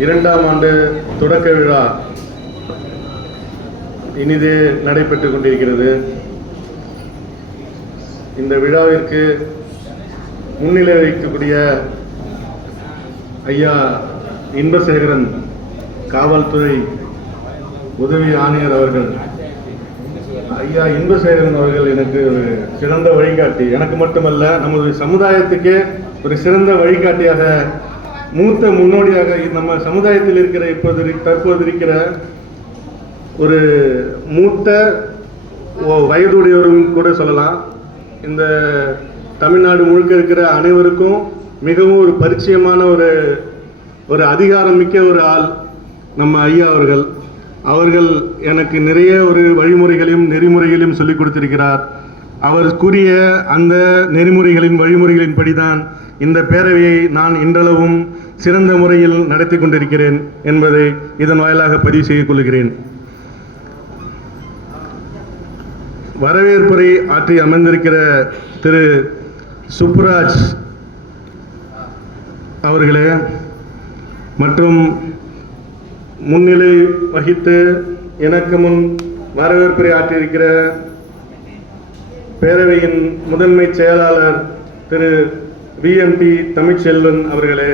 இரண்டாம் ஆண்டு தொடக்க விழா இனிதே நடைபெற்றுக் கொண்டிருக்கிறது. இந்த விழாவிற்கு முன்னிலை வைக்கக்கூடிய ஐயா இன்பசேகரன் காவல்துறை உதவி ஆணையர் அவர்கள், ஐயா இன்பசேகரன் அவர்கள் எனக்கு ஒரு சிறந்த வழிகாட்டி, எனக்கு மட்டுமல்ல நமது சமுதாயத்துக்கே ஒரு சிறந்த வழிகாட்டியாக, மூத்த முன்னோடியாக, நம்ம சமுதாயத்தில் இருக்கிற தற்போது இருக்கிற ஒரு மூத்த வயதுடையவரும் கூட சொல்லலாம். இந்த தமிழ்நாடு முழுக்க இருக்கிற அனைவருக்கும் மிகவும் ஒரு பரிச்சயமான ஒரு அதிகாரம் மிக்க ஒரு ஆள் நம்ம ஐயா அவர்கள் எனக்கு நிறைய ஒரு வழிமுறைகளையும் நெறிமுறைகளையும் சொல்லிக் கொடுத்திருக்கிறார். அவர் கூறிய அந்த நெறிமுறைகளின் வழிமுறைகளின் படிதான் இந்த பேரவையை நான் இன்றளவும் சிறந்த முறையில் நடத்தி கொண்டிருக்கிறேன் என்பதை இதன் வாயிலாக பதிவு செய்து கொள்கிறேன். வரவேற்புரை ஆற்றி அமர்ந்திருக்கிற திரு சுப்ராஜ் அவர்களே மற்றும் முன்னிலை வகித்து எனக்கு முன் வரவேற்புரை ஆற்றியிருக்கிற பேரவையின் முதன்மை செயலாளர் திரு VMT தமிழ்ச்செல்வன் அவர்களே,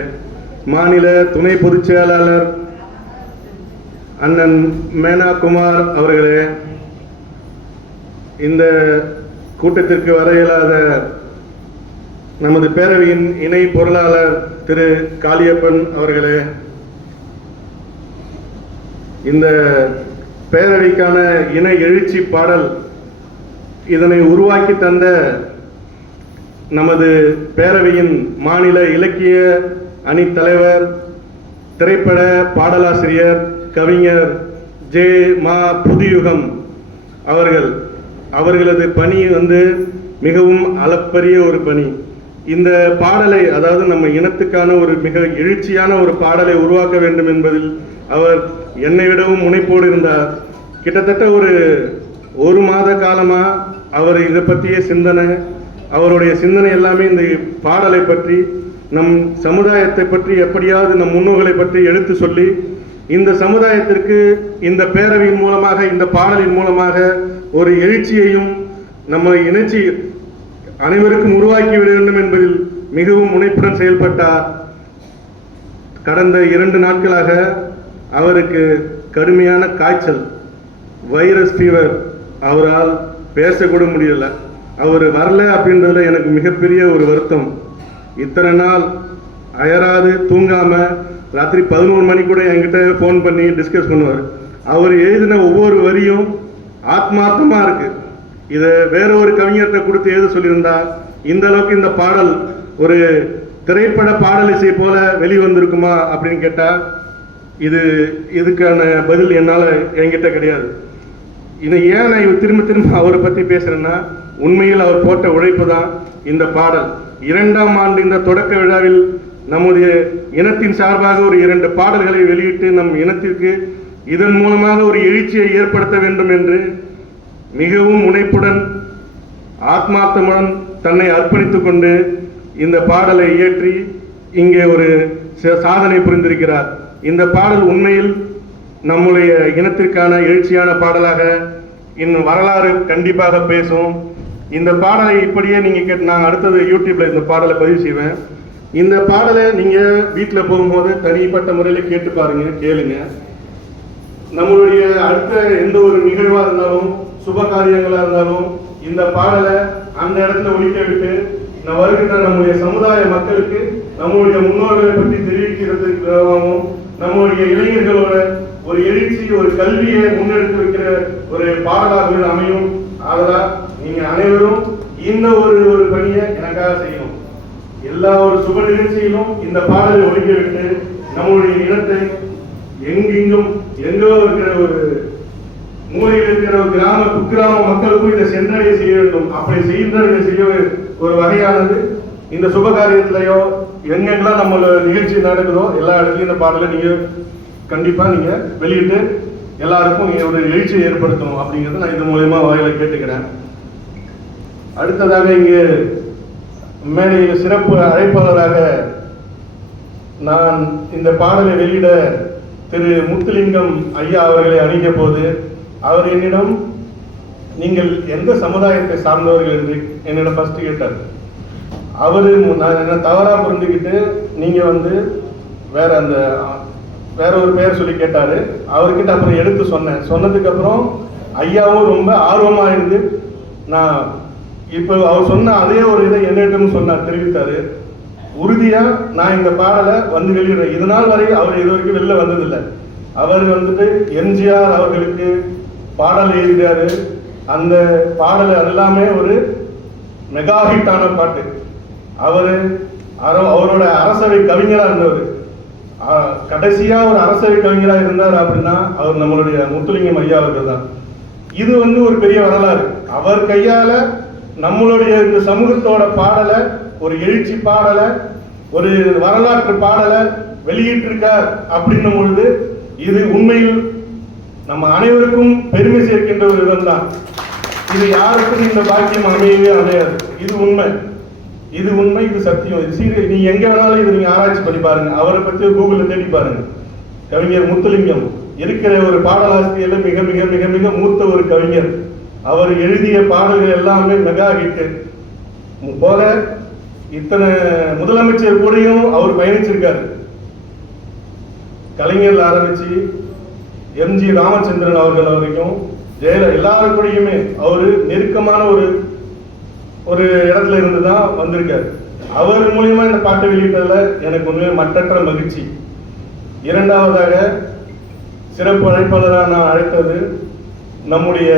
மாநில துணை பொதுச் செயலாளர் அண்ணன் மேனா குமார் அவர்களே, இந்த கூட்டத்திற்கு வர இயலாத நமது பேரவையின் இணை பொருளாளர் திரு காளியப்பன் அவர்களே, இந்த பேரவைக்கான இன எழுச்சி பாடல் இதனை உருவாக்கி தந்த நமது பேரவையின் மாநில இலக்கிய அணி தலைவர், திரைப்பட பாடலாசிரியர், கவிஞர் ஜே மா புதுயுகம் அவர்களது பணி மிகவும் அளப்பரிய ஒரு பணி. இந்த பாடலை, அதாவது நம்ம இனத்துக்கான ஒரு மிக எழுச்சியான ஒரு பாடலை உருவாக்க வேண்டும் என்பதில் அவர் என்னை விடவும் முனைப்போடு இருந்தார். கிட்டத்தட்ட ஒரு மாத காலமா அவர் இதை பற்றிய சிந்தனை, அவருடைய சிந்தனை எல்லாமே இந்த பாடலை பற்றி, நம் சமுதாயத்தை பற்றி, எப்படியாவது நம் முன்னோர்களை பற்றி எடுத்து சொல்லி இந்த சமுதாயத்திற்கு இந்த பேரவையின் மூலமாக, இந்த பாடலின் மூலமாக ஒரு எழுச்சியையும் நம்ம இணைச்சி அனைவருக்கும் உருவாக்கிவிட வேண்டும் என்பதில் மிகவும் முனைப்புடன் செயல்பட்டார். கடந்த 2 நாட்களாக அவருக்கு கடுமையான காய்ச்சல், வைரஸ் ஃபீவர், அவரால் பேசக்கூட முடியல. அவர் வரல அப்படின்றதுல எனக்கு மிகப்பெரிய ஒரு வருத்தம். இத்தனை நாள் அயராது தூங்காம ராத்திரி 11 மணி கூட என்கிட்ட ஃபோன் பண்ணி டிஸ்கஸ் பண்ணுவார். அவர் எழுதின ஒவ்வொரு வரியும் ஆத்மார்த்தமாக இருக்கு. இதை வேற ஒரு கவிஞர்கிட்ட கொடுத்து எழுத சொல்லியிருந்தா இந்த அளவுக்கு இந்த பாடல் ஒரு திரைப்பட பாடல் இசை போல வெளிவந்திருக்குமா அப்படின்னு கேட்டால் இதுக்கான பதில் என்கிட்ட கிடையாது. இதை ஏன் நான் திரும்ப அவரை பற்றி பேசுகிறேன்னா, உண்மையில் அவர் போட்ட உழைப்பு தான் இந்த பாடல். 2ஆம் ஆண்டு இந்த தொடக்க விழாவில் நம்முடைய இனத்தின் சார்பாக ஒரு 2 பாடல்களை வெளியிட்டு நம் இனத்திற்கு இதன் மூலமாக ஒரு எழுச்சியை ஏற்படுத்த வேண்டும் என்று மிகவும் முனைப்புடன், ஆத்மார்த்தமுடன் தன்னை அர்ப்பணித்துக் கொண்டு இந்த பாடலை இயற்றி இங்கே ஒரு சாதனை புரிந்திருக்கிறார். இந்த பாடல் உண்மையில் நம்முடைய இனத்திற்கான எழுச்சியான பாடலாக இன்னும் வரலாறு கண்டிப்பாக பேசும். இந்த பாடலை இப்படியே நீங்கள் நான் அடுத்தது யூடியூப்ல இந்த பாடலை பதிவு செய்வேன். இந்த பாடலை நீங்கள் வீட்டில் போகும்போது தனிப்பட்ட முறையில் கேட்டு பாருங்க, கேளுங்க. நம்மளுடைய அடுத்த எந்த ஒரு நிகழ்வாக இருந்தாலும், சுப காரியங்களாக இருந்தாலும் இந்த பாடலை அந்த இடத்துல ஒழிக்க விட்டு வருகின்ற நம்முடைய சமுதாய மக்களுக்கு நம்முடைய முன்னோர்களை பற்றி தெரிவிக்கிறதுக்காகவும், நம்முடைய இளைஞர்களோட ஒரு எழுச்சி, ஒரு கல்வியை முன்னெடுத்து வைக்கிற ஒரு பாடலாக அமையும். அதனால் நீங்க அனைவரும் இந்த ஒரு பணியை எனக்காக செய்யணும். எல்லா ஒரு சுப நிகழ்ச்சியிலும் இந்த பாடலை ஒழிக்க விட்டு நம்முடைய இனத்தை எங்கெங்கும் எங்கோ இருக்கிற ஒரு மூலையில் இருக்கிற ஒரு குக்கிராம மக்களுக்கும் இதை சென்றடைய செய்ய வேண்டும். அப்படி செய்ய ஒரு வகையானது இந்த சுபகாரியத்திலையோ எங்கெங்கெல்லாம் நம்ம நிகழ்ச்சி நடக்குதோ எல்லா இடத்துலையும் இந்த பாடலை நீங்க கண்டிப்பா நீங்க வெளியிட்டு எல்லாருக்கும் ஒரு எழுச்சியை ஏற்படுத்தணும் அப்படிங்கிறத நான் இது மூலமா வாயில கேட்டுக்கிறேன். அடுத்ததாக இங்கு மேடையில் சிறப்பு அழைப்பாளராக நான் இந்த பாடலை வெளியிட திரு முத்துலிங்கம் ஐயா அவர்களை அணுகிய போது அவர் என்னிடம் நீங்கள் எந்த சமுதாயத்தை சார்ந்தவர்கள் என்று என்னிடம் ஃபர்ஸ்ட் கேட்டார். அவரு நான் என்ன தவறா புரிஞ்சுக்கிட்டு நீங்க வேற ஒரு பெயர் சொல்லி கேட்டாரு. அவர்கிட்ட அப்புறம் எடுத்து சொன்னதுக்கு அப்புறம் ஐயாவும் ரொம்ப ஆர்வமா இருந்து நான் இப்போ அவர் சொன்ன அதே ஒரு இதை என்னிடம் தெரிவித்தாரு. உறுதியா நான் இந்த பாடலை வெளியிடுறேன். இதனால் வரை அவர் இது வரைக்கும் வெளில வந்ததில்லை. அவர் எம்ஜிஆர் அவர்களுக்கு பாடல் எழுதியாரு. அந்த பாடல் எல்லாமே ஒரு மெகா ஹிட்டான பாட்டு. அவரோட அரசவை கவிஞராக இருந்தவர். கடைசியா ஒரு அரசவை கவிஞராக இருந்தார் அப்படின்னா அவர் நம்மளுடைய முத்துலிங்கம் ஐயா அவர்கள் தான். இது ஒரு பெரிய வரலாறு. அவர் கையால நம்மளுடைய இந்த சமூகத்தோட பாடலை, ஒரு எழுச்சி பாடலை, ஒரு வரலாற்று பாடலை வெளியிட்டிருக்கார் அப்படின்னும் பொழுது இது உண்மையில் நம்ம அனைவருக்கும் பெருமை சேர்க்கின்ற ஒரு விதம் தான். இது யாருக்கும் இந்த பாக்கியம் அமையவே அமையாது. இது உண்மை, இது சத்தியம். இது நீ எங்க வேணாலும் இது நீங்க ஆராய்ச்சி பண்ணி பாருங்க. அவரை பத்தி கூகுள்ல தேடி பாருங்க. கவிஞர் முத்துலிங்கம் இருக்கிற ஒரு பாடலாசிரியர்ல மிக மிக மிக மிக மூத்த ஒரு கவிஞர். அவர் எழுதிய பாடல்கள் எல்லாமே மெகா ஹிட். போல இத்தனை முதலமைச்சர் கூடயும் அவர் பயணிச்சிருக்காரு. கலைஞர்ல ஆரம்பிச்சு எம்ஜி ராமச்சந்திரன் அவர்கள் வரைக்கும் எல்லாரும் கூடயுமே அவரு நெருக்கமான ஒரு இடத்துல இருந்துதான் வந்திருக்காரு. அவர் மூலியமா இந்த பாட்டை வெளியிட்டதுல எனக்கு உண்மையை மட்டற்ற மகிழ்ச்சி. இரண்டாவதாக சிறப்பு அழைப்பாளராக நான் அழைத்தது நம்முடைய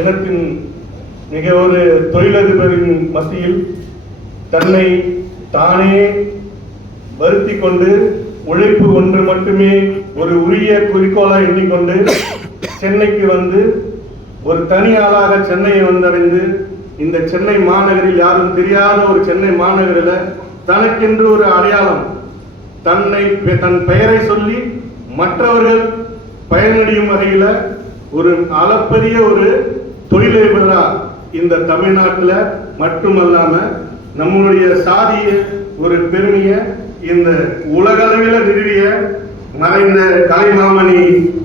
இனத்தின் மிக ஒரு தொழிலதிபரின் மத்தியில் தன்னை தானே வருத்தி கொண்டு உழைப்பு ஒன்று மட்டுமே ஒரு உரிய குறிக்கோளா எண்ணிக்கொண்டு சென்னைக்கு ஒரு தனி ஆளாக சென்னையை வந்தடைந்து இந்த சென்னை மாநகரில் யாரும் தெரியாத ஒரு சென்னை மாநகரில் தனக்கென்று ஒரு அடையாளம், தன் பெயரை சொல்லி மற்றவர்கள் பயனடையும் வகையில ஒரு அளப்பரிய ஒரு தொழிலதிபரா இந்த தமிழ்நாட்டில் மட்டுமல்லாம நம்மளுடைய சாதிய ஒரு பெருமைய இந்த உலகளவில் நிறுவிய மறைந்த கலைமாமணி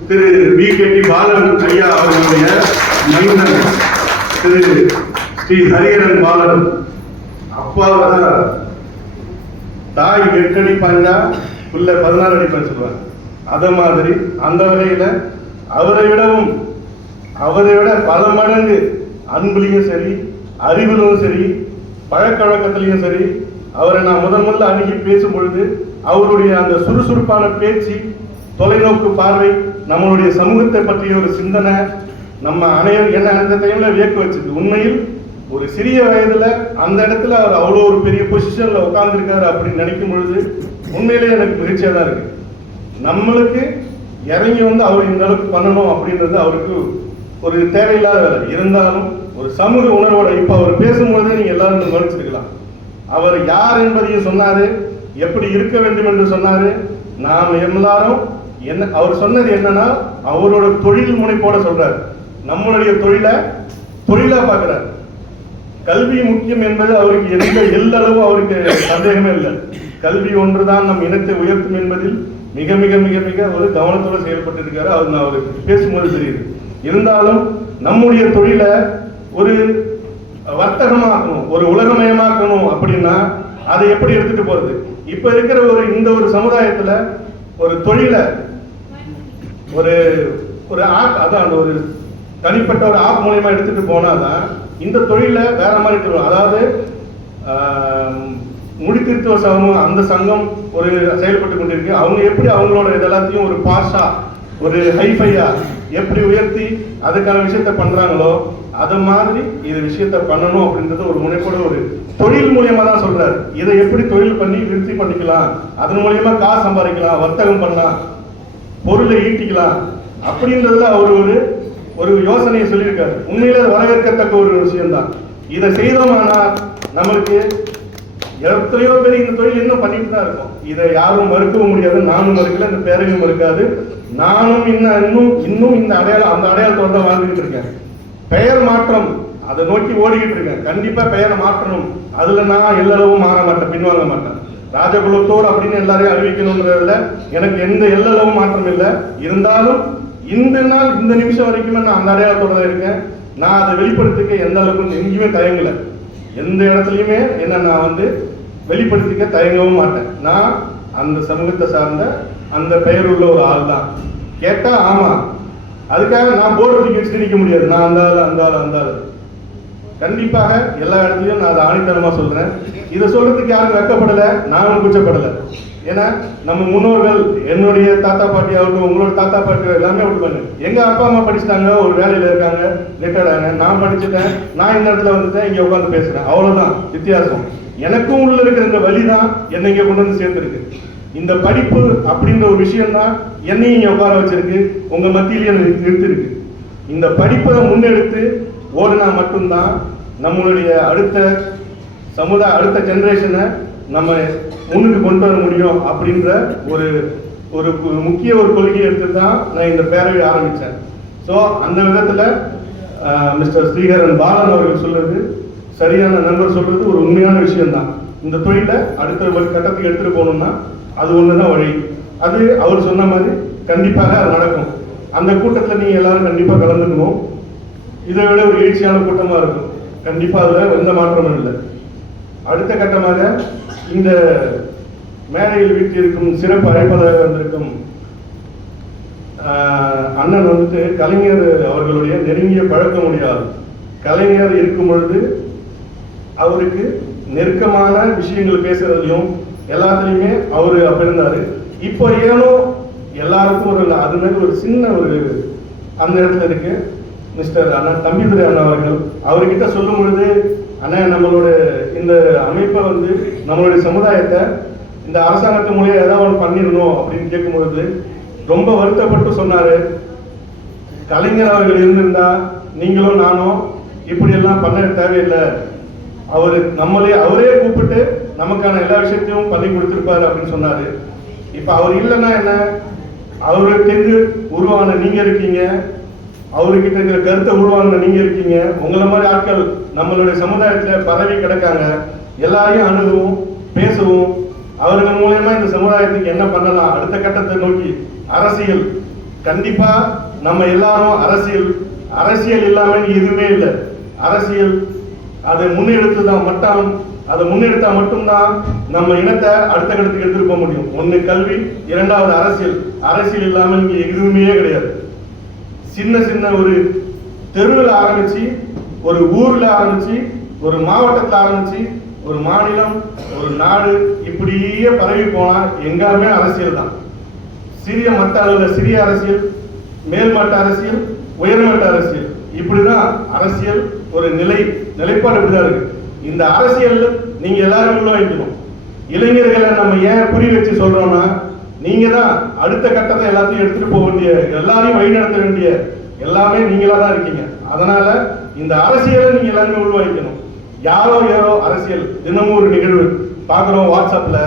திரு வி.கே.டி. பாலன் ஐயா அவர்களுடைய மைந்தன் திரு ஸ்ரீ ஹரிஹரன் பாலன். அப்பாவதான் தாய் 8 அடி பாய்ந்தா உள்ள 16 அடி பாய்ந்து சொல்லுவாங்க. அத மாதிரி அந்த வகையில அவரை விட பல மடங்கு அன்புலையும் சரி, அறிவிலும் சரி, பழக்க வழக்கத்திலையும் சரி, அவரை நான் முதல்ல அணுகி பேசும் பொழுது அவருடைய அந்த சுறுசுறுப்பான பேச்சு, தொலைநோக்கு பார்வை, நம்மளுடைய சமூகத்தை பற்றிய ஒரு சிந்தனை நம்ம அனைவரும் என்ன அந்த டைம்ல வியக்க வச்சது. உண்மையில் ஒரு சிறிய வயதுல அந்த இடத்துல அவர் அவ்வளோ ஒரு பெரிய பொசிஷன்ல உட்கார்ந்துருக்காரு அப்படின்னு நினைக்கும் பொழுது உண்மையிலேயே எனக்கு மகிழ்ச்சியா தான் இருக்கு. நம்மளுக்கு இறங்கி அவர் இந்த அளவுக்கு பண்ணணும் அப்படின்றது அவருக்கு ஒரு தேவையில்லாத வேலை. இருந்தாலும் ஒரு சமூக உணர்வோட இப்ப அவர் பேசும்போது நீங்க எல்லாரும் கவனிச்சிருக்கலாம். அவர் யார் என்பதையும் சொன்னாரு, எப்படி இருக்க வேண்டும் என்று சொன்னாரு. நாம் எல்லாரும் என்ன அவர் சொன்னது என்னன்னா அவரோட தொழில் முனைப்போட சொல்றாரு. நம்மளுடைய தொழிலா பார்க்கிறார். கல்வி முக்கியம் என்பது அவருக்கு எல்லளவும் அவருக்கு சந்தேகமே இல்லை. கல்வி ஒன்றுதான் நம் இனத்தை உயர்த்தும் என்பதில் மிக மிக மிக மிக ஒரு கவனத்தோடு செயல்பட்டு இருக்காரு. நான் அவருக்கு பேசும்போது தெரியுது. இருந்தாலும் நம்முடைய தொழிலை ஒரு வர்த்தகமாக்கணும், ஒரு உலகமயமாக்கணும் அப்படின்னா அதை எப்படி எடுத்துட்டு போறது? இப்ப இருக்கிற இந்த ஒரு சமுதாயத்துல ஒரு தொழிலை ஒரு ஆப், அதான் ஒரு தனிப்பட்ட ஒரு ஆப் மூலமா எடுத்துட்டு போனாதான் இந்த தொழிலை வேற மாதிரி தரும். அதாவது முடித்திருத்துவ சங்கம், அந்த சங்கம் ஒரு செயல்பட்டு கொண்டிருக்கு. அவங்க எப்படி அவங்களோட இதெல்லாத்தையும் ஒரு பாஷா, ஒரு ஹைஃபையா எப்படி உயர்த்தி அதுக்கான விஷயத்த பண்றாங்களோ அது மாதிரி இது விஷயத்த பண்ணணும் அப்படின்றது ஒரு முனைப்போட ஒரு தொழில் மூலியமா தான் சொல்றாரு. இதை எப்படி தொழில் பண்ணி விருத்தி பண்ணிக்கலாம், அதன் மூலியமா காசு சம்பாதிக்கலாம், வர்த்தகம் பண்ணலாம், பொருளை ஈட்டிக்கலாம் அப்படின்றதுல அவர் ஒரு யோசனையை சொல்லியிருக்காரு. உண்மையில வரவேற்கத்தக்க ஒரு விஷயம்தான். இதை செய்தோமானால் நம்மளுக்கு எத்தனையோ பேர் இந்த தொழில் இன்னும் பண்ணிட்டு தான் இருக்கும். இதை யாரும் மறுக்கவும் முடியாது. நானும் மறுக்கல, இந்த பேரையும் மறுக்காது. நானும் இன்னும் இந்த அடையாளம், அந்த அடையாளத்தோட தான் வாழ்ந்துகிட்டு இருக்கேன். பெயர் மாற்றம் அதை நோக்கி ஓடிக்கிட்டு இருக்கேன். கண்டிப்பா பெயரை மாற்றணும். அதுல நான் எல்லளவும் மாற மாட்டேன், பின்வாங்க மாட்டேன். ராஜகுலத்தோர் அப்படின்னு எல்லாரையும் அறிவிக்கணுங்கிறதுல எனக்கு எந்த எல்லளவும் மாற்றம் இல்லை. இருந்தாலும் இந்த நாள் இந்த நிமிஷம் வரைக்குமே நான் அந்த அடையாளத்தோட தான் இருக்கேன். நான் அதை வெளிப்படுத்திக்க எந்த அளவுக்கு எங்கேயுமே தயங்கலை. எந்த இடத்துலையுமே என்ன நான் வெளிப்படுத்திக்க தயங்கவும் மாட்டேன். நான் அந்த சமூகத்தை சார்ந்த அந்த பெயர் உள்ள ஒரு ஆள் தான். கேட்டா ஆமா, அதுக்காக நான் போர்டு தூக்கி வச்சுட்டு நிற்க முடியாது. நான் அந்த ஆள் கண்டிப்பாக எல்லா இடத்துலையும் நான் அதை ஆணித்தனமா சொல்றேன். இதை சொல்றதுக்கு யாரும் வெக்கப்படலை, நானும் கூச்சப்படலை. ஏன்னா நம்ம முன்னோர்கள், என்னுடைய தாத்தா பாட்டி ஆகட்டும், உங்களோட தாத்தா பாட்டி எல்லாமே விட்டுப்பாங்க. எங்க அப்பா அம்மா படிச்சுட்டாங்க, ஒரு வேலையில இருக்காங்க, ரிட்டையர்ட் ஆங்க. நான் படிச்சுட்டேன், நான் இந்த இடத்துல வந்துட்டேன், இங்க உட்காந்து பேசுறேன். அவ்வளவுதான் வித்தியாசம். எனக்கும் உள்ள இருக்கிற இந்த வழி தான் என்னை இங்க கொண்டு வந்து சேர்ந்துருக்கு. இந்த படிப்பு அப்படின்ற ஒரு விஷயம் தான் என்னையும் இங்க உட்கார வச்சிருக்கு, உங்க மத்தியிலேயே நிறுத்திருக்கு. இந்த படிப்பை முன்னெடுத்து ஓடுனா மட்டும்தான் நம்மளுடைய அடுத்த ஜெனரேஷனை நம்ம முன்னுக்கு கொண்டு வர முடியும் அப்படின்ற ஒரு முக்கிய ஒரு கொள்கையை எடுத்து தான் நான் இந்த பேரவை ஆரம்பித்தேன். ஸோ அந்த விதத்தில் மிஸ்டர் ஸ்ரீஹரன் பாலன் அவர்கள் சொல்றது, சரியான நண்பர் சொல்றது ஒரு உண்மையான விஷயம்தான். இந்த தொழிலை அடுத்த ஒரு கட்டத்துக்கு எடுத்துகிட்டு போகணும்னா அது ஒன்று தான் வழி. அது அவர் சொன்ன மாதிரி கண்டிப்பாக அது நடக்கும். அந்த கூட்டத்தில் நீங்கள் எல்லாரும் கண்டிப்பாக கலந்துக்கணும். இதை விட ஒரு எழுச்சியான கூட்டமாக இருக்கும். கண்டிப்பாக அதில் எந்த மாற்றமும் இல்லை. அடுத்த கட்டமாக இந்த மேடையில் வீட்டிற்கும் சிறப்பு அழைப்பாளராக வந்திருக்கும் அண்ணன் கலைஞர் அவர்களுடைய நெருங்கிய பழக்க முடியாது. கலைஞர் இருக்கும் பொழுது அவருக்கு நெருக்கமான விஷயங்கள் பேசுறதுலையும் எல்லாத்துலேயுமே அவர் அப்ப இருந்தாரு. இப்போ ஏனோ எல்லாருக்கும் அது மாதிரி ஒரு சின்ன அந்த இடத்துல இருக்கு. மிஸ்டர் அண்ணா தம்பிதுரை அண்ணா அவர்கள் அவர்கிட்ட சொல்லும் பொழுது, அண்ணா நம்மளோட இந்த அமைப்பை நம்மளுடைய சமுதாயத்தை இந்த அரசாங்கத்து மூலியம் ஏதாவது ஒன்று பண்ணிடணும் அப்படின்னு கேட்கும் பொழுது ரொம்ப வருத்தப்பட்டு சொன்னாரு, கலைஞர் அவர்கள் இருந்திருந்தா நீங்களும் நானும் இப்படி எல்லாம் பண்ண தேவையில்லை, அவரே கூப்பிட்டு நமக்கான எல்லா விஷயத்தையும் பண்ணி கொடுத்திருப்பாரு அப்படின்னு சொன்னாரு. இப்ப அவர் இல்லைன்னா என்ன, அவருக்கு உருவான நீங்க இருக்கீங்க, அவர்கிட்ட இருக்கிற கருத்தை உருவாங்க நீங்க இருக்கீங்க. உங்களை மாதிரி ஆட்கள் நம்மளுடைய சமுதாயத்துல பரவி கிடக்காங்க. எல்லாரையும் அணுகவும் பேசவும், அவர்கள் மூலமா இந்த சமுதாயத்துக்கு என்ன பண்ணலாம், அடுத்த கட்டத்தை நோக்கி அரசியல். கண்டிப்பா நம்ம எல்லாரும் அரசியல் இல்லாம எதுவுமே இல்லை. அரசியல் அதை அதை முன்னெடுத்தா மட்டும்தான் நம்ம இனத்தை அடுத்த கட்டத்துக்கு எடுத்துட்டு போக முடியும். ஒண்ணு கல்வி, இரண்டாவது அரசியல் இல்லாம இங்க எதுவுமே கிடையாது. சின்ன ஒரு தெருவில் ஆரம்பிச்சு, ஒரு ஊர்ல ஆரம்பிச்சு, ஒரு மாவட்டத்தில் ஆரம்பிச்சு, ஒரு மாநிலம், ஒரு நாடு, இப்படியே பரவி போனா எங்காலுமே அரசியல் தான். சிறிய மட்ட அளவில் சிறிய அரசியல், மேல்மட்ட அரசியல், உயர்மட்ட அரசியல், இப்படிதான் அரசியல் ஒரு நிலைப்பாடு இப்படிதான் இருக்கு. இந்த அரசியல் நீங்க எல்லாரும் உள்ள வைக்கணும். இளைஞர்களை நம்ம ஏன் புரிய வச்சு சொல்றோம்னா, நீங்க தான் அடுத்த கட்டத்தை எல்லாத்தையும் எடுத்துட்டு போக வேண்டிய, எல்லாரையும் வழிநடத்த வேண்டிய எல்லாமே நீங்களா தான் இருக்கீங்க. அதனால இந்த அரசியலை நீங்க எல்லாருமே உள்வாங்கிக்கணும். யாரோ அரசியல் தினமும் ஒரு நிகழ்வு பார்க்குறோம், வாட்ஸ்அப்ல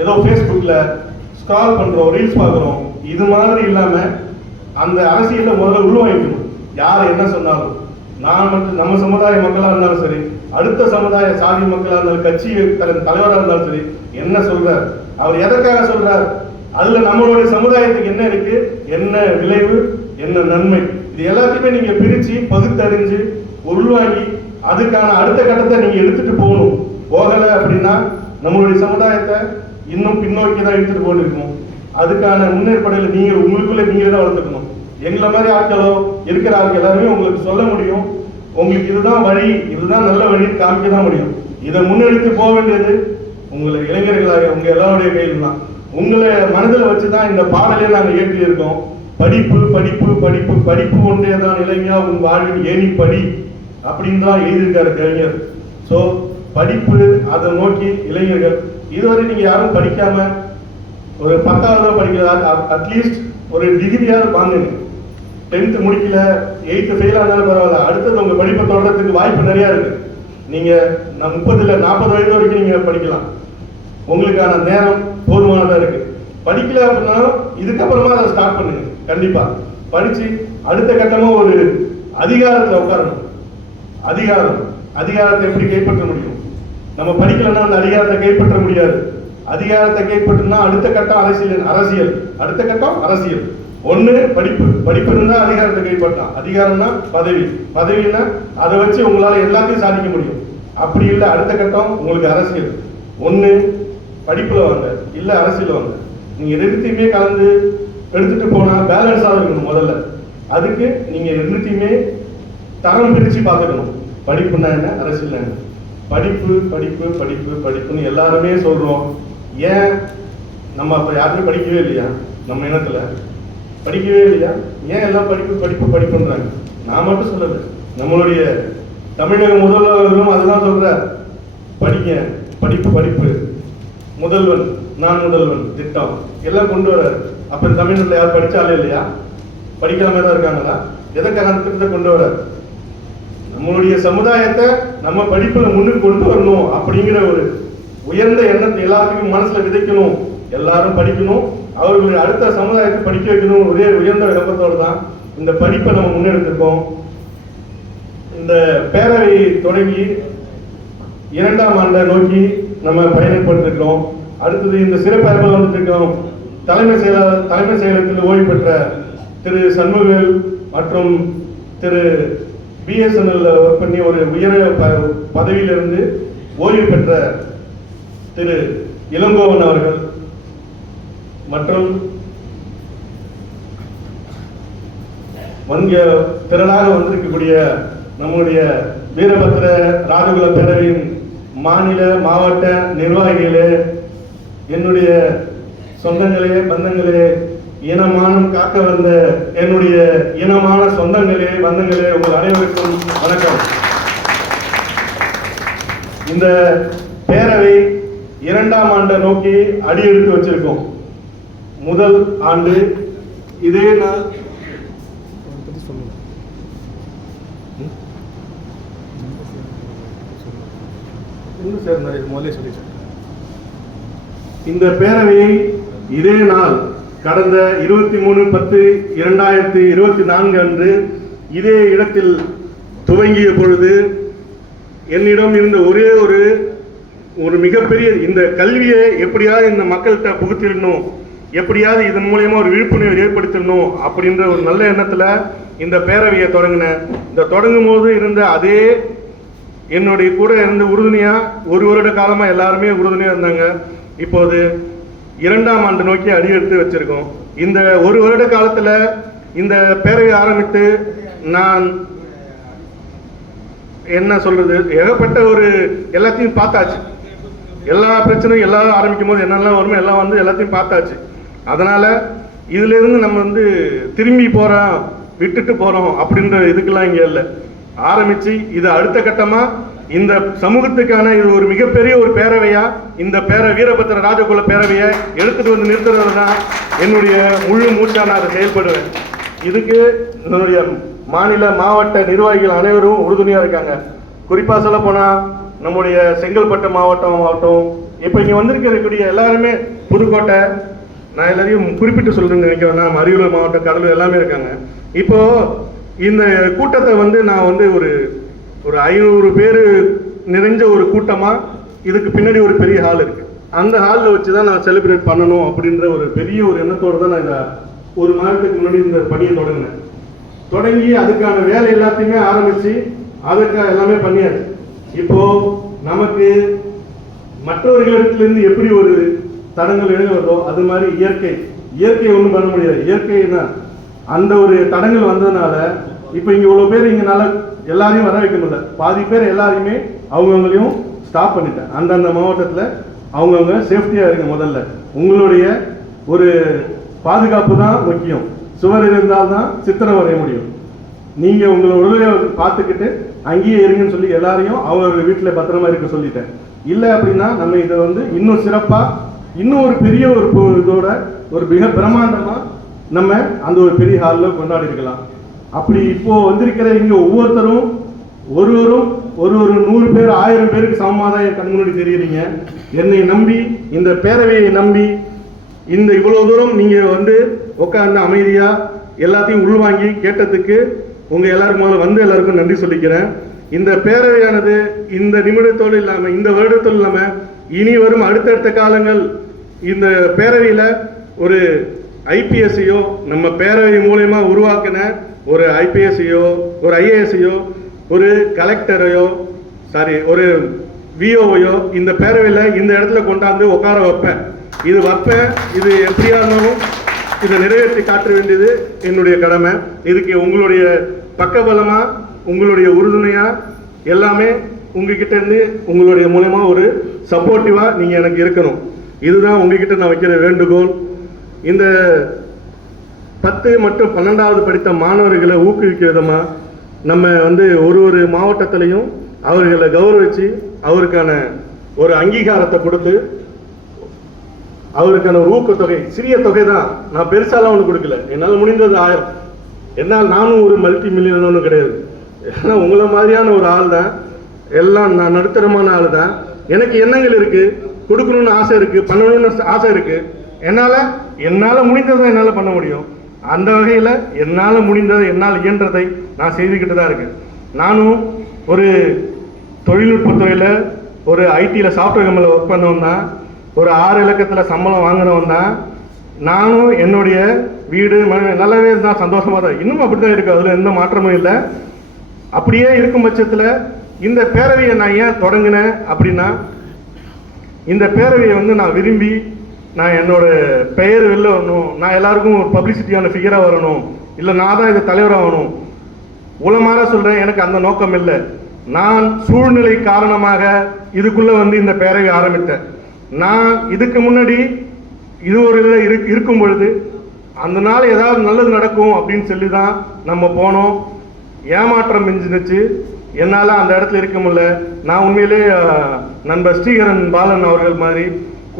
ஏதோ ஃபேஸ்புக்ல ஸ்க்ரால் பண்றோம், ரீல்ஸ் பார்க்குறோம். இது மாதிரி இல்லாம அந்த அரசியலை முதல்ல உள்வாங்கிக்கணும். யார் என்ன சொன்னாலும், நம்ம சமுதாய மக்களா இருந்தாலும் சரி, அடுத்த சமுதாய சாதி மக்களா இருந்தாலும், கட்சி தலைவராக இருந்தாலும் சரி, என்ன சொல்றார், அவர் எதற்காக சொல்றார், அதுல நம்மளுடைய சமுதாயத்துக்கு என்ன இருக்கு, என்ன விளைவு, என்ன நன்மை, இது எல்லாத்தையுமே நீங்க பிரிச்சு பகுத்தறிஞ்சு உள்வாங்கி அதுக்கான அடுத்த கட்டத்தை நீங்க எடுத்துட்டு போகணும். போகலை அப்படின்னா நம்மளுடைய சமுதாயத்தை இன்னும் பின்னோக்கி தான் எடுத்துட்டு போயிருக்கணும். அதுக்கான முன்னேற்பாடுகளை நீங்க உங்களுக்குள்ள நீங்களே தான் வளர்த்துக்கணும். எங்களை மாதிரி ஆட்களோ இருக்கிற ஆட்கள் எல்லாருமே உங்களுக்கு சொல்ல முடியும், உங்களுக்கு இதுதான் வழி, இதுதான் நல்ல வழி காமிக்க தான் முடியும். இதை முன்னெடுத்து போக வேண்டியது உங்களை இளைஞர்களாக உங்க எல்லாருடைய கையில் தான். உங்களை மனதில் வச்சுதான் இந்த பாடலே நாங்கள் இயற்றி இருக்கோம். படிப்பு படிப்பு படிப்பு படிப்பு ஒன்றே தான் இளைஞா உன் வாழ்வில் ஏணி படி அப்படின்னு தான் எழுதியிருக்காரு கலைஞர். ஸோ படிப்பு, அதை நோக்கி இளைஞர்கள் இதுவரை நீங்க யாரும் படிக்காம ஒரு 10வது படிக்கல, அட்லீஸ்ட் ஒரு டிகிரியாவது வாங்குங்க. 10th முடிக்கல, 8th ஃபெயில் ஆனாலும் பரவாயில்ல, அடுத்தது உங்க படிப்பை தொடர்றதுக்கு வாய்ப்பு நிறைய இருக்கு. நீங்க 30 இல்ல 40 வயது வரைக்கும் நீங்க படிக்கலாம். உங்களுக்கான நேரம் போதுமானதா இருக்கு. படிக்கல அப்படின்னா இதுக்கப்புறமா அதை ஸ்டார்ட் பண்ணுங்க. கண்டிப்பா படிச்சு அடுத்த கட்டமா ஒரு அதிகாரத்துல உட்காரணும். அதிகாரத்தை எப்படி கைப்பற்ற முடியும்? நம்ம படிக்கலன்னா அந்த அதிகாரத்தை கைப்பற்ற முடியாது. அதிகாரத்தை கைப்பற்றினா அடுத்த கட்டம் அரசியல் அடுத்த கட்டம் அரசியல். ஒண்ணு படிப்பு இருந்தா அதிகாரத்தை கைப்பற்றலாம். அதிகாரம்னா பதவின்னா அதை வச்சு உங்களால எல்லாத்தையும் சாதிக்க முடியும். அப்படி இல்லை, அடுத்த கட்டம் உங்களுக்கு அரசியல். ஒண்ணு படிப்புல வாங்க, இல்ல அரசியல் வாங்க. நீங்க ரெண்டுத்தையுமே கலந்து எடுத்துட்டு போனா பேலன்ஸா இருக்கணும். முதல்ல அதுக்கு நீங்க ரெண்டுத்தையுமே தரம் பிரிச்சு பார்த்துக்கணும். படிப்புன்னா என்ன, அரசியல் என்ன. படிப்புன்னு எல்லாருமே சொல்றோம். ஏன் நம்ம அப்ப யாருமே படிக்கவே இல்லையா? நம்ம இனத்துல படிக்கவே இல்லையா? ஏன் எல்லாம் படிப்புன்றாங்க? நான் மட்டும் சொல்லல, நம்மளுடைய தமிழக முதல்வர்களும் அதுதான் சொல்றார். படிப்பு முதல்வன் நான் முதல்வன் திட்டம் எல்லாம் கொண்டு வர்றாரு. அப்ப தமிழ்நாட்டில் யார் படிச்சாலே இல்லையா? படிக்காம தான் இருக்காங்களா? எதற்காக அந்த திட்டத்தை கொண்டு வர்றாரு? நம்மளுடைய சமுதாயத்தை நம்ம படிப்புல முன்னுக்கு கொண்டு வரணும் அப்படிங்கிற ஒரு உயர்ந்த எண்ணத்தை எல்லாருக்கும் மனசுல விதைக்கணும். எல்லாரும் படிக்கணும், அவர்களுடைய அடுத்த சமுதாயத்தை படிக்க வைக்கணும். ஒரே உயர்ந்த விளக்கத்தோடு தான் இந்த படிப்பை நம்ம முன்னெடுத்திருக்கோம். இந்த பேரவை தொடங்கி 2ஆம் ஆண்டை நோக்கி நம்ம பயணப்பட்டிருக்கிறோம். அடுத்தது இந்த சிறப்பேரவில் வந்துட்டு இருக்கோம். தலைமை செயலகத்தில் ஓய்வு பெற்ற திரு சண்முகவேல் மற்றும் திரு BSNL ஒர்க் பண்ணி ஒரு உயர பதவியிலிருந்து ஓய்வு பெற்ற திரு இளங்கோவன் அவர்கள் மற்றும் திரளாக வந்திருக்கக்கூடிய நம்முடைய வீரபத்திர ராஜகுல பேரவையின் மாநில மாவட்ட நிர்வாகிகளே, என்னுடைய சொந்தங்களே, பந்தங்களே, இனமானம் காக்க வந்த என்னுடைய இனமான சொந்தங்களே, பந்தங்களே, உங்கள் அனைவருக்கும் வணக்கம். இந்த பேரவை 2ஆம் ஆண்டை நோக்கி அடி எடுத்து வச்சிருக்கோம். முதல் ஆண்டு இதே நாள் இந்த பேரவையை இதே நாள் கடந்த 23/10/2024 அன்று இதே இடத்தில் துவங்கிய பொழுது என்னிடம் இருந்த ஒரே ஒரு மிகப்பெரிய இந்த கல்வியை எப்படியாவது இந்த மக்கள்கிட்ட புகுத்திடணும், எப்படியாவது இதன் மூலயமா ஒரு விழிப்புணர்வு ஏற்படுத்தணும் அப்படின்ற ஒரு நல்ல எண்ணத்துல இந்த பேரவையை தொடங்கினேன். இந்த தொடங்கும் போது இருந்த அதே என்னுடைய கூட இருந்த உறுதுணையா ஒரு வருட காலமா எல்லாருமே உறுதுணையா இருந்தாங்க. இப்போது 2ஆம் ஆண்டு நோக்கி அடி எடுத்து வச்சிருக்கோம். இந்த ஒரு வருட காலத்துல இந்த பேரவை ஆரம்பித்து நான் என்ன சொல்றது, ஏகப்பட்ட ஒரு எல்லாத்தையும் பார்த்தாச்சு. எல்லா பிரச்சனையும் எல்லாரும் ஆரம்பிக்கும் போது என்னெல்லாம் வருமோ எல்லாம் வந்து எல்லாத்தையும் பார்த்தாச்சு. அதனால இதுல இருந்து நம்ம வந்து திரும்பி போறோம், விட்டுட்டு போறோம் அப்படின்ற இதுக்கெல்லாம் இங்க இல்லை. ஆரம்பிச்சு இது அடுத்த கட்டமா இந்த சமூகத்துக்கான இது ஒரு மிகப்பெரிய ஒரு பேரவையா இந்த வீரபத்திர ராஜகுல பேரவையை எடுத்துட்டு வந்து நிறுத்துறது தான் என்னுடைய முழு மூச்சா நான் அதை செயல்படுவேன். இதுக்கு என்னுடைய மாநில மாவட்ட நிர்வாகிகள் அனைவரும் உறுதுணையா இருக்காங்க. குறிப்பா சொல்ல போனா நம்முடைய செங்கல்பட்டு மாவட்டம் ஆகட்டும், இப்ப இங்க வந்திருக்கக்கூடிய எல்லாருமே புதுக்கோட்டை, நான் எல்லாரையும் குறிப்பிட்டு சொல்றேன்னு நினைக்கிறேன், அரியலூர் மாவட்டம், கடலூர் எல்லாமே இருக்காங்க. இப்போ இந்த கூட்டத்தை வந்து நான் வந்து ஒரு 500 பேர் நிறைஞ்ச ஒரு கூட்டமா, இதுக்கு பின்னாடி ஒரு பெரிய ஹால் இருக்கு, அந்த ஹாலில் வச்சுதான் நான் செலிப்ரேட் பண்ணணும் அப்படின்ற ஒரு பெரிய ஒரு எண்ணத்தோடு தான் நான் இந்த ஒரு மாதத்துக்கு முன்னாடி இந்த பணியை தொடங்கி அதுக்கான வேலை எல்லாத்தையுமே ஆரம்பிச்சு அதற்காக எல்லாமே பண்ணியாச்சு. இப்போ நமக்கு மற்றவர்களிடத்திலிருந்து எப்படி ஒரு தடங்கள் எழுதுவதோ அது மாதிரி இயற்கை ஒன்றும் பண்ண முடியாது. இயற்கைன்னா அந்த ஒரு தடங்கள் வந்ததுனால இப்போ இங்க இவ்வளவு பேர் இங்கனால எல்லாரையும் வர வைக்க முடியல. பாதி பேர் எல்லாரையுமே அவங்கவுங்களையும் ஸ்டாப் பண்ணிட்டேன். அந்தந்த மாவட்டத்தில் அவங்கவுங்க சேஃப்டியா இருங்க. முதல்ல உங்களுடைய ஒரு பாதுகாப்பு தான் முக்கியம். சுவர் இருந்தால்தான் சித்திரம் வரைய முடியும். நீங்க உங்களை உடலை பார்த்துக்கிட்டு அங்கேயே இருங்கன்னு சொல்லி எல்லாரையும் அவங்க வீட்டில் பத்திரமா இருக்க சொல்லிட்டேன். இல்லை அப்படின்னா நம்ம இதை வந்து இன்னும் சிறப்பா, இன்னும் ஒரு பெரிய ஒரு இதோட ஒரு மிக பிரம்மாண்டமா நம்ம அந்த ஒரு பெரிய ஹாலில் கொண்டாடி இருக்கலாம். அப்படி இப்போ வந்திருக்கிற இங்க ஒவ்வொருத்தரும் ஒரு 100 பேர் 1000 பேருக்கு சமமாக தான் என் கண் முன்னாடி தெரியுறீங்க. என்னை நம்பி, இந்த பேரவையை நம்பி, இந்த இவ்வளவு தூரம் நீங்க வந்து உட்கார்ந்து அமைதியா எல்லாத்தையும் உள்வாங்கி கேட்டதுக்கு உங்க எல்லாருக்கும் முதல்ல வந்து எல்லாருக்கும் நன்றி சொல்லிக்கிறேன். இந்த பேரவையானது இந்த நிமிடத்தோடு இல்லாம, இந்த வருடத்தோடு இல்லாம, இனி வரும் அடுத்தடுத்த காலங்கள் இந்த பேரவையில் ஒரு ஐபிஎஸ்ஸையோ நம்ம பேரவை மூலயமா உருவாக்கின ஒரு ஐபிஎஸ்ஸையோ ஒரு ஐஏஎஸ்ஸையோ ஒரு கலெக்டரையோ ஒரு விஓவையோ இந்த பேரவையில் இந்த இடத்துல கொண்டாந்து உட்கார வைப்பேன். இது எப்படியா இருந்தாலும் இதை நிறைவேற்றி காட்ட வேண்டியது என்னுடைய கடமை. இதுக்கு உங்களுடைய பக்கபலமா உங்களுடைய உறுதுணையா எல்லாமே உங்ககிட்ட இருந்து உங்களுடைய மூலமா ஒரு சப்போர்ட்டிவா நீங்க எனக்கு இருக்கணும். இதுதான் உங்ககிட்ட நான் வைக்கிற வேண்டுகோள். இந்த 10 மற்றும் 12வது படித்த மாணவர்களை ஊக்குவிக்க விதமா நம்ம ஒரு மாவட்டத்திலையும் அவர்களை கௌரவிச்சு அவருக்கான ஒரு அங்கீகாரத்தை கொடுத்து அவருக்கான ஒரு ஊக்கத்தொகை, சிறிய தொகை தான், நான் பெருசாலாம் ஒன்று கொடுக்கல, என்னால் முடிந்தது 1000. என்னால் நானும் ஒரு மல்டி மில்லியன் ஒன்றும் கிடையாது. ஏன்னா உங்களை மாதிரியான ஒரு ஆள் தான், எல்லாம் நான் நடுத்தரமான ஆள் தான். எனக்கு எண்ணங்கள் இருக்கு, கொடுக்கணும்னு ஆசை இருக்கு, பண்ணணும்னு ஆசை இருக்கு. என்னால் முடிந்ததை என்னால் பண்ண முடியும். அந்த வகையில் என்னால் முடிந்ததை என்னால் இயன்றதை நான் செய்துக்கிட்டு தான் இருக்கேன். நானும் ஒரு தொழில்நுட்பத்துறையில் ஒரு ஐடியில் சாஃப்ட்வேர் கம்பெனியில் ஒர்க் பண்ணவன் தான், ஒரு 6 இலக்கத்தில் சம்பளம் வாங்கினவன் தான். நானும் என்னுடைய வீடு நல்லாவே தான், சந்தோஷமாக தான், இன்னும் அப்படி தான் இருக்குது, அதில் எந்த மாற்றமும் இல்லை. அப்படியே இருக்கும் பட்சத்தில் இந்த பேரவையை நான் ஏன் தொடங்கினேன் அப்படின்னா, இந்த பேரவையை நான் விரும்பி நான் என்னோட பெயர் வெளில வரணும், நான் எல்லாருக்கும் ஒரு பப்ளிசிட்டியான ஃபிகராக வரணும், இல்லை நான் தான் இது தலைவராகணும், உளமாற சொல்கிறேன். எனக்கு அந்த நோக்கம் இல்லை. நான் சூழ்நிலை காரணமாக இதுக்குள்ளே இந்த பேரவை ஆரம்பித்தேன். நான் இதுக்கு முன்னாடி இது ஒரு இருக்கும் பொழுது அந்த நாள் ஏதாவது நல்லது நடக்கும் அப்படின்னு சொல்லி தான் நம்ம போனோம். ஏமாற்றம் மிஞ்சினுச்சு. என்னால் அந்த இடத்துல இருக்க முடியல. நான் உண்மையிலே நண்பர் ஸ்ரீகரன் பாலன் அவர்கள் மாதிரி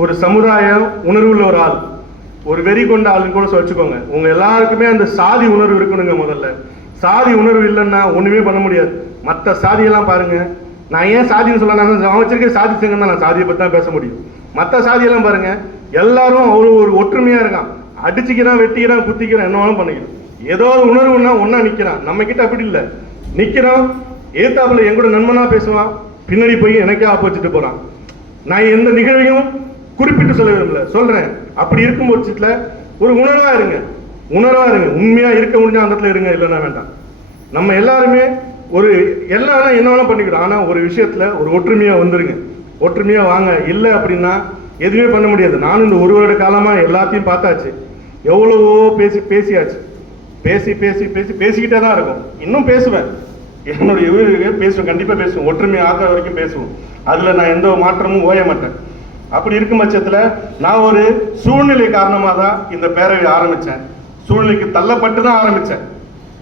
ஒரு சமுதாய உணர்வுள்ள ஒரு ஆள், ஒரு வெறி கொண்ட ஆளுன்னு கூட வச்சுக்கோங்க. உங்கள் எல்லாருக்குமே அந்த சாதி உணர்வு இருக்கணுங்க. முதல்ல சாதி உணர்வு இல்லைன்னா ஒன்றுமே பண்ண முடியாது. மற்ற சாதியெல்லாம் பாருங்க, நான் ஏன் சாதின்னு சொல்ல, நான் வச்சிருக்க சாதி சங்கம் தான், நான் சாதியை பற்றி தான் பேச முடியும். மற்ற சாதியெல்லாம் பாருங்க, எல்லாரும் ஒரு ஒற்றுமையாக இருக்கான், அடிச்சுக்கிறான், வெட்டிக்கிறான், குத்திக்கிறான், என்னவாலும் பண்ணிக்கிறான். ஏதோ உணர்வுன்னா ஒன்றா நிற்கிறான். நம்ம கிட்ட அப்படி இல்லை. நிற்கிறான், ஏத்தாப்புல எங்கூட நண்பனாக பேசுவான், பின்னாடி போய் எனக்கே ஆப்போசிட்டு போகிறான். நான் எந்த நிகழ்வையும் குறிப்பிட்டு சொல்ல விரும்பல, சொல்கிறேன். அப்படி இருக்கும் பட்சத்தில் ஒரு உணர்வாக இருங்க, உண்மையாக இருக்க முடிஞ்சா அந்த இடத்துல இருங்க, இல்லைன்னா வேண்டாம். நம்ம எல்லாருமே எல்லாம் என்ன வேணால் பண்ணிக்கிறோம். ஆனால் ஒரு விஷயத்தில் ஒரு ஒற்றுமையாக வந்துருங்க, ஒற்றுமையாக வாங்க. இல்லை அப்படின்னா எதுவுமே பண்ண முடியாது. நானும் இந்த 1 வருட காலமாக எல்லாத்தையும் பார்த்தாச்சு, எவ்வளவோ பேசியாச்சு. பேசிக்கிட்டே தான் இருக்கும். இன்னும் பேசுவேன், என்னுடைய பேசுவேன், கண்டிப்பாக பேசுவேன், ஒற்றுமையை ஆக்கிற வரைக்கும் பேசுவோம். அதில் நான் எந்த மாற்றமும் ஓய மாட்டேன். அப்படி இருக்கும் பட்சத்தில் நான் ஒரு சூழ்நிலை காரணமாக தான் இந்த பேரவையை ஆரம்பித்தேன். சூழ்நிலைக்கு தள்ளப்பட்டு தான் ஆரம்பித்தேன்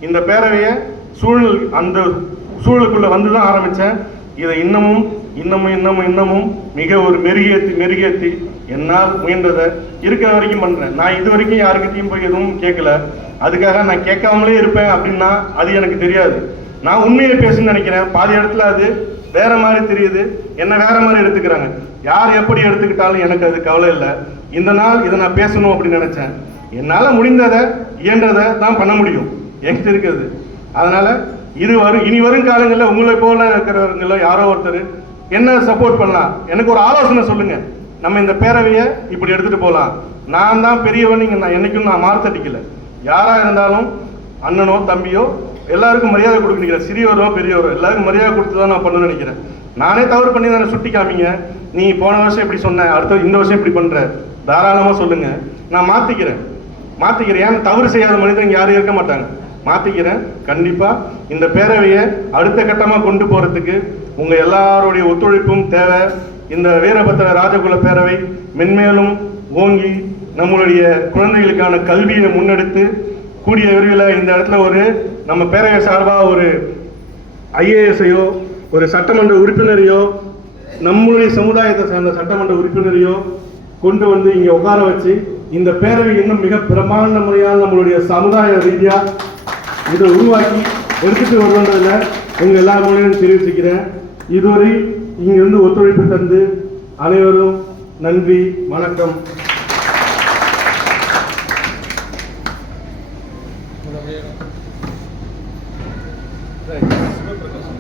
இந்த பேரவையை. அந்த சூழலுக்குள்ளே வந்து தான் ஆரம்பித்தேன். இதை இன்னமும் மிக ஒரு மெருகேற்றி என்னால் முயன்றதை இருக்கிற வரைக்கும் பண்ணுறேன். நான் இது வரைக்கும் யாருக்கிட்டையும் போய் எதுவும் கேட்கல. அதுக்காக நான் கேட்காமலே இருப்பேன் அப்படின்னா அது எனக்கு தெரியாது. நான் உண்மையை பேசணும்னு நினைக்கிறேன். பாதி இடத்துல அது வேற மாதிரி தெரியுது, என்ன வேற மாதிரி எடுத்துக்கிறாங்க. யார் எப்படி எடுத்துக்கிட்டாலும் எனக்கு அது கவலை இல்லை. இந்த நாள் இதை நான் பேசணும் அப்படின்னு நினைச்சேன். என்னால் முடிந்ததை இயன்றதை தான் பண்ண முடியும், என்கிட்ட இருக்கிறது. அதனால இனி வரும் காலங்களில் உங்களை போல இருக்கிறவங்கள யாரோ ஒருத்தர் என்ன சப்போர்ட் பண்ணலாம், எனக்கு ஒரு ஆலோசனை சொல்லுங்க. நம்ம இந்த பேரவையை இப்படி எடுத்துட்டு போகலாம். நான் தான் பெரியவன், நான் என்னைக்கும் நான் மார்த்தடிக்கல. யாரா இருந்தாலும் அண்ணனோ தம்பியோ எல்லாருக்கும் மரியாதை கொடுக்க நினைக்கிறேன். சிறியவரோ பெரியவரோ எல்லாருக்கும் மரியாதை கொடுத்து தான் நான் பண்ண நினைக்கிறேன். நானே தவறு பண்ணி தானே சுட்டி காமிங்க. நீ போன வருஷம் இப்படி சொன்ன, அடுத்த இந்த வருஷம் இப்படி பண்ற, தாராளமாக சொல்லுங்க, நான் மாத்திக்கிறேன். ஏன் தவறு செய்யாத மனிதன் யாரும் இருக்க மாட்டாங்க. மாத்திக்கிறேன். கண்டிப்பா இந்த பேரவையை அடுத்த கட்டமாக கொண்டு போறதுக்கு உங்க எல்லாருடைய ஒத்துழைப்பும் தேவை. இந்த வீரபத்திர ராஜகுல பேரவை மென்மேலும் ஓங்கி நம்மளுடைய குழந்தைகளுக்கான கல்வியை முன்னெடுத்து கூடிய விரைவில் இந்த இடத்துல நம்ம பேரவை சார்பாக ஒரு ஐஏஎஸ்ஐயோ ஒரு சட்டமன்ற உறுப்பினரையோ நம்மளுடைய சமுதாயத்தை சேர்ந்த சட்டமன்ற உறுப்பினரையோ கொண்டு வந்து இங்கே உட்கார வச்சு இந்த பேரவை இன்னும் மிக பிரமாண்ட முறையால் நம்மளுடைய சமுதாய ரீதியாக இதை உருவாக்கி எடுத்துட்டு வருவதில் உங்கள் எல்லாருமே தெரிவிச்சுக்கிறேன். இதுவரை இங்கிருந்து ஒத்துழைப்பு தந்து அனைவரும் நன்றி, வணக்கம். Right.